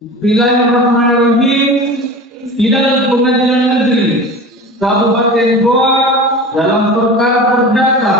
Bismillahirrahmanirrahim. Sidang Pengadilan Negeri Kabupaten Goa dalam perkara perdata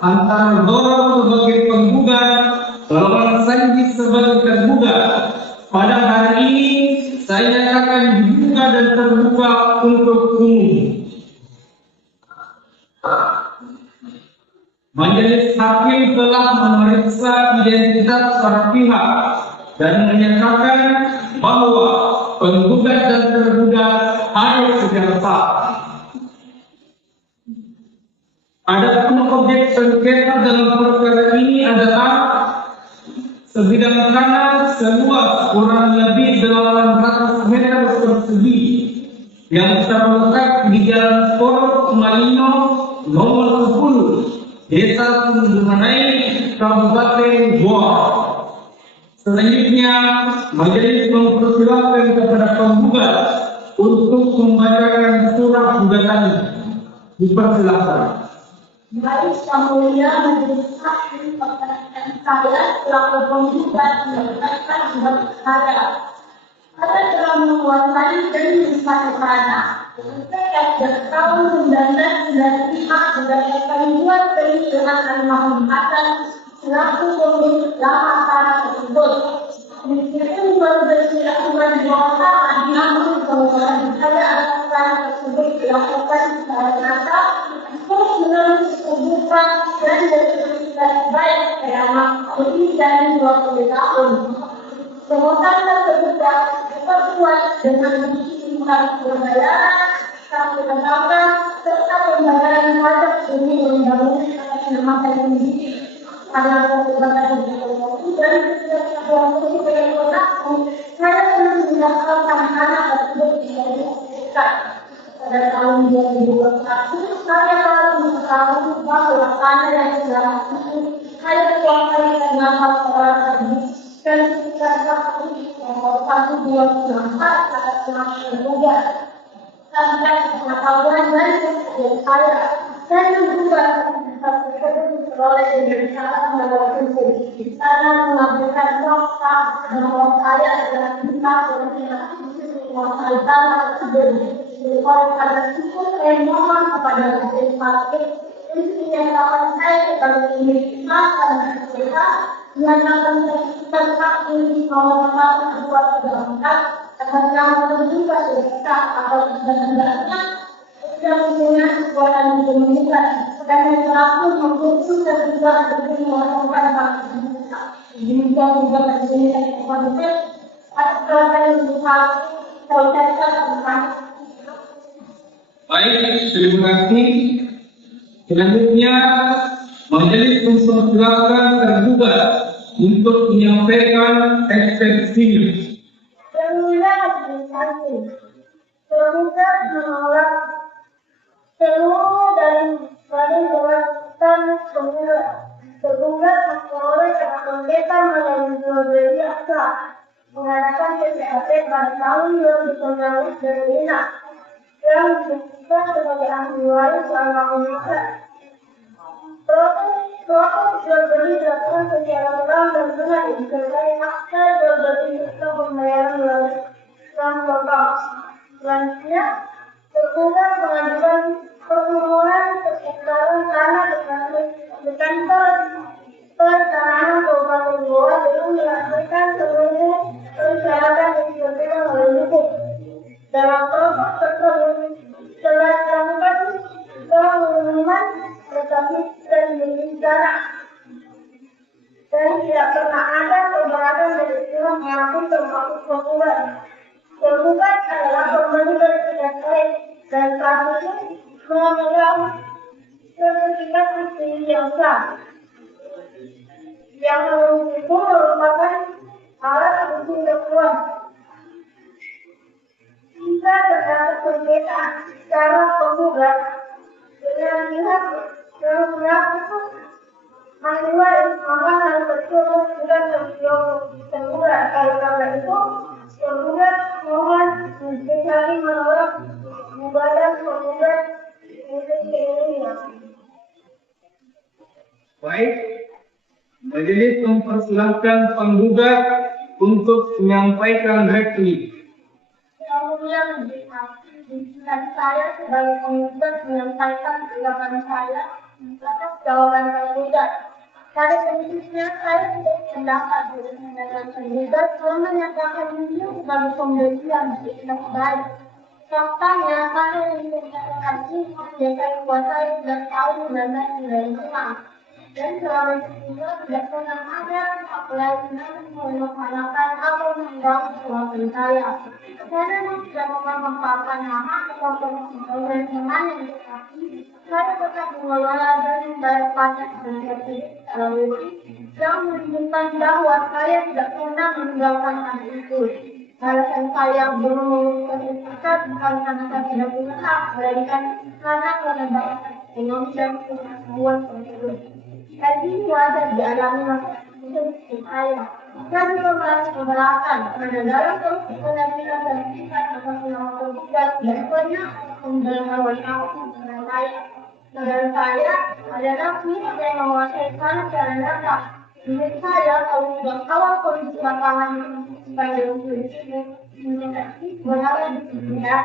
antara Doro sebagai penggugat melawan Sanji sebagai tergugat. Pada hari ini saya nyatakan dibuka dan terbuka untuk umum. Majelis hakim telah memeriksa identitas para pihak dan menyatakan bahwa penggugat dan tergugat harus secara sah. Adapun objek sengketa dalam perkara ini adalah sebidang tanah seluas kurang lebih 800 meter persegi yang terletak di Jalan Pondok Malino nomor 10, Desa Sumbermanai, Kabupaten Goa. Selanjutnya, majelis mempersilahkan kepada penggugat untuk membacakan surat gugatannya. Dipersilahkan. Baik, Yang Mulia Majelis Hakim, perkenankan saya selaku penggugat menyampaikan surat saya. Saya telah menguasai dan menguasai sejak tahun 1995 berdasarkan buat pernikahan almarhum Hasan selaku pemilik lahan tanah tersebut. Meskipun bersilaturahmi bersama namun penguasaan saya atas tanah tersebut dilakukan secara nyata terus menerus kebutuhan dan berkembang baik selama lebih dari 20 tahun. Penguasaan tersebut diperkuat dengan membutuhkan pembayaran, sampai pendapat serta pembayaran pajak demi mendahului keselamatan pendidik. Pada pembayaran dan waktu berlaku, saya telah mendapatkan anak tersebut dilakukan. Pada tahun 2021, saya baru mengetahui bahwa tanah yang selama itu saya kuasai karena hal-hal tersebut dan karena nomor 124 saat semakin muda. Sampai pengetahuan dan kesehatan saya juga oleh dengan cara melakukan cara mengambilkan fakta bahwa saya adalah kita menguasai tanah tersebut. Oleh karena itu saya mohon kepada majelis hakim untuk menyatakan saya sebagai pemilik tanah mereka menyatakan tentang ini nomor 124 akan yang terbuka serta atau sebenarnya yang punya kekuatan pemilikan dan yang terakhir membentuk dan juga melakukan vaksinasi. Demikian juga menjadi konsep atau usaha proses tentang. Baik, terima kasih. Selanjutnya, majelis mempersilahkan tergugat untuk menyampaikan eksepsinya. Tergugat menolak seluruh dari jabatan penggugat. Tergugat memperoleh sengketa melalui jual beli akta mengadakan PPAP pada tahun 2019 dari Lina yang ditetapkan sebagai ahli waris almarhum Hasan. Proses jual beli dilakukan secara terang dan benar disertai akta jual beli serta pembayaran melalui bank lokal. Selanjutnya, tergugat mengajukan permohonan pertukaran tanah di kantor pertanahan Kabupaten Goa dengan melakukan seluruh persyaratan yang ditentukan oleh hukum. Dalam proses tersebut telah dilakukan pengumuman tetapi dan berencana dan tidak pernah ada keberatan dari pihak manapun termasuk penggugat. Penggugat adalah pembeli dari pihak lain dan kasusnya memegang sertifikat asli yang sah. Yang itu merupakan alat bukti dakwaan. Jika terdapat sengketa secara penggugat dengan pihak yang melakukan ahli waris, maka hal tersebut sudah terjadi penggugat. Karena itu, penggugat mohon sekali menolak gugatan penggugat untuk ini. Baik, majelis mempersilahkan penggugat untuk menyampaikan replik. Yang mulia majelis hakim, izinkan saya sebagai penggugat menyampaikan tanggapan saya atas jawaban tergugat. Pada prinsipnya, saya tidak pendapat dengan tergugat karena menyatakan diri sebagai pembeli yang berikhlas baik. Faktanya, saya ingin menyatakan ini menjadi kuasa yang tidak tahu mengenai nilai Islam. Dan selama itu tidak pernah ada pelayanan melaksanakan atau mengganggu kewajiban saya. Saya tidak memanfaatkan nama atau pengorbanan yang tetapi saya tetap mengelola dan membayar pajak terhadap diri secara wajib yang menunjukkan bahwa saya tidak pernah meninggalkan hal itu. Alasan saya belum menguruskan sertifikat bukan karena saya tidak punya hak, melainkan karena keterbatasan ekonomi dan pengetahuan tersebut. Hal ini wajar dialami masyarakat saya. Saya juga merasa keberatan karena dalam proses pengambilan sertifikat atas nama tergugat tidak pernah pemberitahuan aku kepada saya. Saudara saya adalah pihak yang menguasai tanah secara data. Menurut saya, kalau tidak awal kondisi lapangan pada berada di sekitar.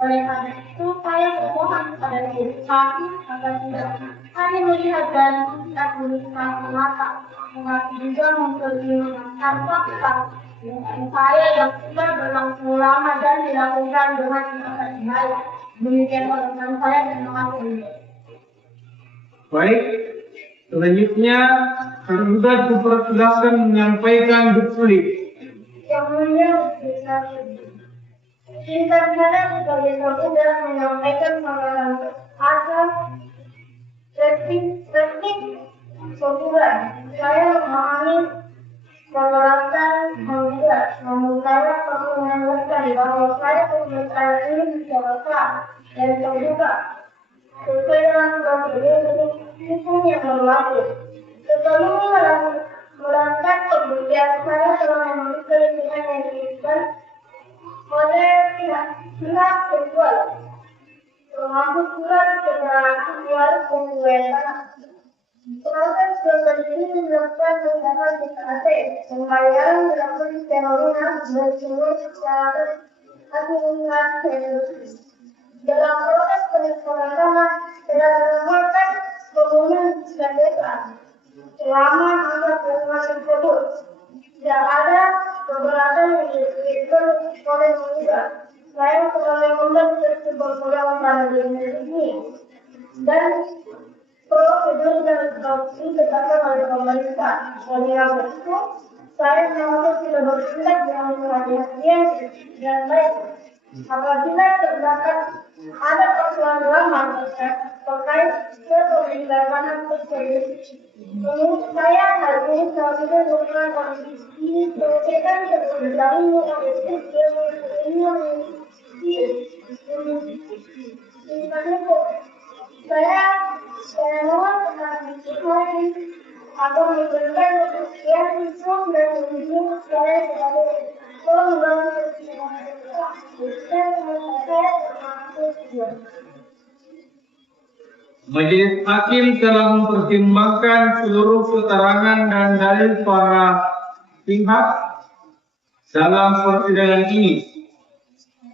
Oleh karena itu, saya bermohon kepada majelis hakim agar tidak hanya melihat dan administrasi mata, tetapi juga mempertimbangkan fakta. Saya yang sudah berlangsung lama dan dilakukan dengan sangat baik. Demikian alasan saya dan makasih. Baik, selanjutnya tergugat dipersilakan menyampaikan replik. Yang mulia majelis hakim, izinkan saya sebagai tergugat menyampaikan pengalaman asal replik tergugat. Saya memahami penolakan tergugat, namun saya perlu menjelaskan bahwa saya pembicaraan ini bicara sah dan terbuka sesuai dengan prosedur hukum yang berlaku. Sebelum melakukan pembuktian, saya telah memenuhi kepentingan yang diberikan oleh pihak tergugat, termasuk surat keterangan suara pembelian tanah. Proses seperti ini dilakukan dengan TKT, pembayaran dilakukan secara lunas dan semua secara administratif. Dalam proses penerimaan tanah telah dilakukan pembangunan desa. Selama masa pembangunan tersebut, tidak ada keberatan yang diberikan oleh penggugat. Saya sebagai pembantu berpegang pada diri ini dan prosedur dan instruksi ditetapkan oleh pemerintah. Oleh karena itu, saya memang tidak bertindak dengan kehati-hatian dan baik. Apabila terdapat ada persoalan masyarakat terkait kepemilikan tersebut, menurut saya hal ini seharusnya bukan kondisi pengecekan terkendali objektif yang saya mohon kepada atau memberikan kepastian hukum dan menunjuk saya sebagai pembantu Majelis hakim telah mempertimbangkan seluruh keterangan dan dalil para pihak dalam persidangan ini.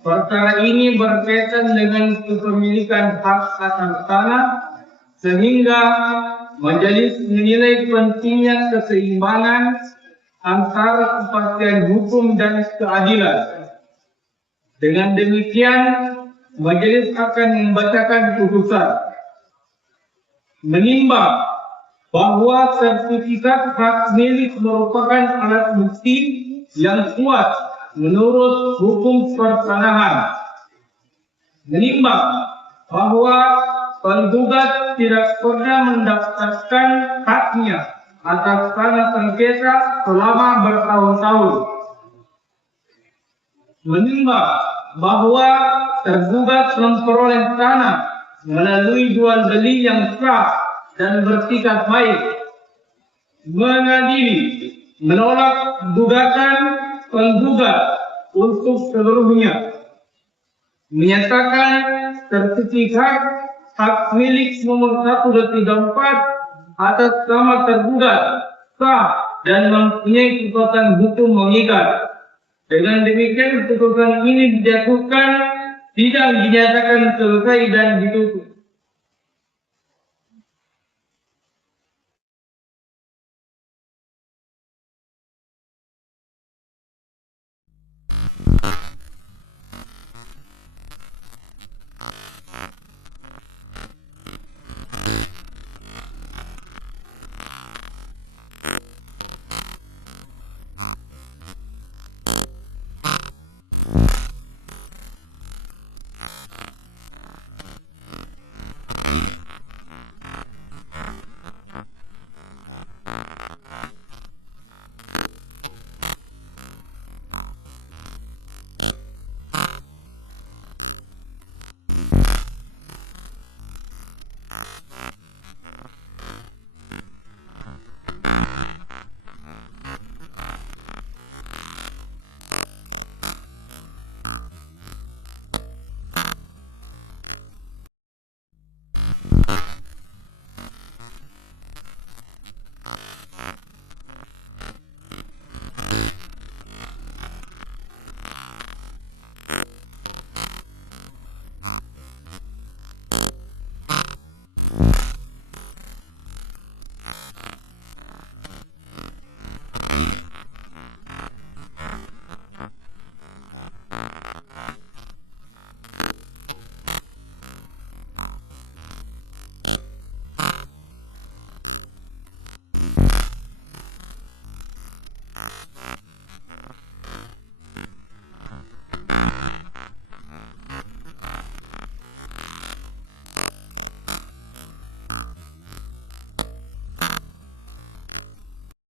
Perkara ini berkaitan dengan kepemilikan hak atas tanah, sehingga majelis menilai pentingnya keseimbangan antara kepastian hukum dan keadilan. Dengan demikian, majelis akan membacakan putusan. Menimbang bahwa sertifikat hak milik merupakan alat bukti yang kuat menurut hukum pertanahan. Menimbang bahwa penggugat tidak pernah mendaftarkan haknya atas tanah sengketa selama bertahun-tahun. Menimbang bahwa tergugat memperoleh tanah melalui jual beli yang sah dan bertikat baik. Mengadili menolak gugatan penggugat untuk seluruhnya. Menyatakan sertifikat hak milik nomor 1 dan 34 atas nama tergugat sah dan mempunyai kekuatan hukum mengikat. Dengan demikian putusan ini dijatuhkan, sidang dinyatakan selesai dan ditutup.